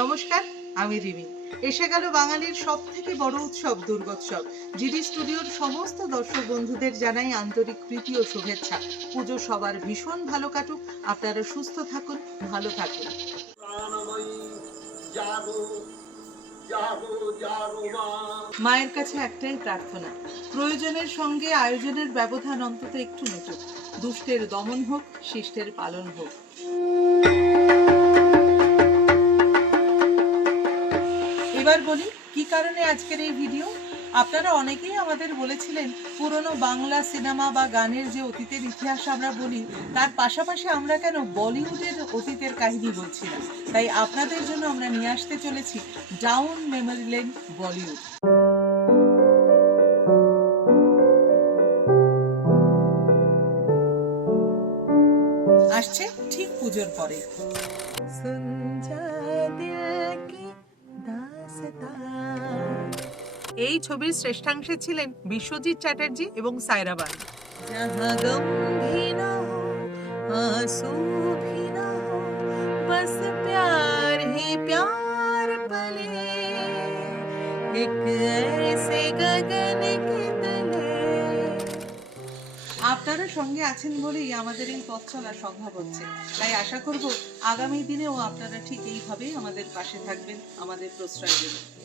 নমস্কার আমি রিমি। এসে গেল বাঙালির সব থেকে বড় উৎসব দুর্গোৎসব। জিডি স্টুডিওর সমস্ত দর্শক বন্ধুদের জানাই আন্তরিক প্রীতি ও শুভেচ্ছা। পুজো সবার ভীষণ ভালো কাটুক। আপনারা সুস্থ থাকুন ভালো থাকুন। মায়ের কাছে একটাই প্রার্থনা প্রয়োজনের সঙ্গে আয়োজনের ব্যবধান অন্তত একটু মেটুক। দুষ্টের দমন হোক শিষ্টের পালন হোক। এবার বলি, কি কারণে আজকের এই ভিডিও আপনারা অনেকেই আমাদের বলেছিলেন, পুরনো বাংলা সিনেমা বা গানের যে অতীতের ইতিহাস আমরা বলি, তার পাশাপাশি আমরা কেন বলিউডের অতীতের কাহিনী বলছি না? তাই আপনাদের জন্য আমরা নিয়ে আসতে চলেছি ডাউন মেমোরি লেন বলিউড আসছে ঠিক পুজোর পরে। এই ছবির শ্রেষ্ঠাংশে ছিলেন বিশ্বজিৎ চ্যাটার্জি এবং সায়রা আপনারা সঙ্গে আছেন বলেই আমাদের এই পথ চলা সম্ভব হচ্ছে। তাই আশা করব আগামী দিনেও আপনারা ঠিক এইভাবেই আমাদের পাশে থাকবেন, আমাদের প্রশ্রয় দেবেন।